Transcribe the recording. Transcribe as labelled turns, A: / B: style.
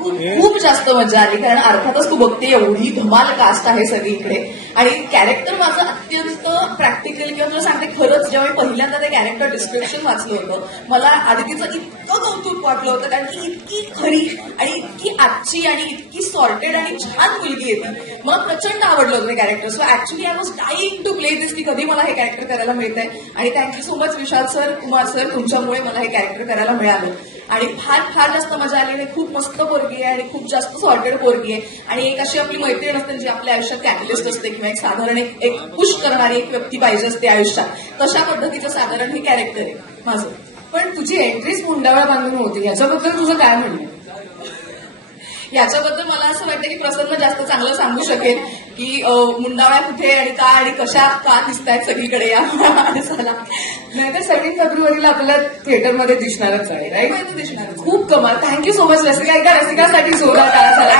A: खूप जास्त मजा आली कारण अर्थातच तू बघते एवढी धमाल कास्ट आहे सगळीकडे. आणि कॅरेक्टर माझं अत्यंत प्रॅक्टिकल किंवा तुला सांगते खरंच जेव्हा मी पहिल्यांदा ते कॅरेक्टर डिस्क्रिप्शन वाचलं होतं मला आदितीचं इतकं कौतुक वाटलं होतं कारण की इतकी खरी आणि इतकी आजची आणि इतकी सॉर्टेड आणि छान मुलगी आहे ती. मला प्रचंड आवडलं होतं ते character so actually I was time to play this की कधी मला हे कॅरेक्टर करायला मिळतंय. आणि thank you so much Vishal sir Kumar sir तुमच्यामुळे मला हे कॅरेक्टर करायला मिळालं. आणि फार फार जास्त मजा आली. आणि खूप मस्त पोरगी आहे आणि खूप जास्त सॉर्टेड पोरगी आहे. आणि एक अशी आपली मैत्रीण असते जी आपल्या आयुष्यात कॅटलिस्ट असते किंवा एक साधारण एक एक पुश करणारी एक व्यक्ती पाहिजे असते आयुष्यात. तशा पद्धतीचं साधारण हे कॅरेक्टर आहे माझं.
B: पण तुझी एंट्रीच मुंडावळ बांधून होती. याच्याबद्दल तुझं काय म्हणणं?
A: याच्याबद्दल मला असं वाटतं की प्रसन्न जास्त चांगलं सांगू शकेल. की मुंडाव्या कुठे आणि का आणि कशा का दिसतायत सगळीकडे या माणसाला.
B: नाही तर सेव्हन फेब्रुवारीला आपल्याला थिएटरमध्ये दिसणारच आहे राईट
A: दिसणार
B: खूप कमाल. Thank you so much Rasika. एका रसिकासाठी झाला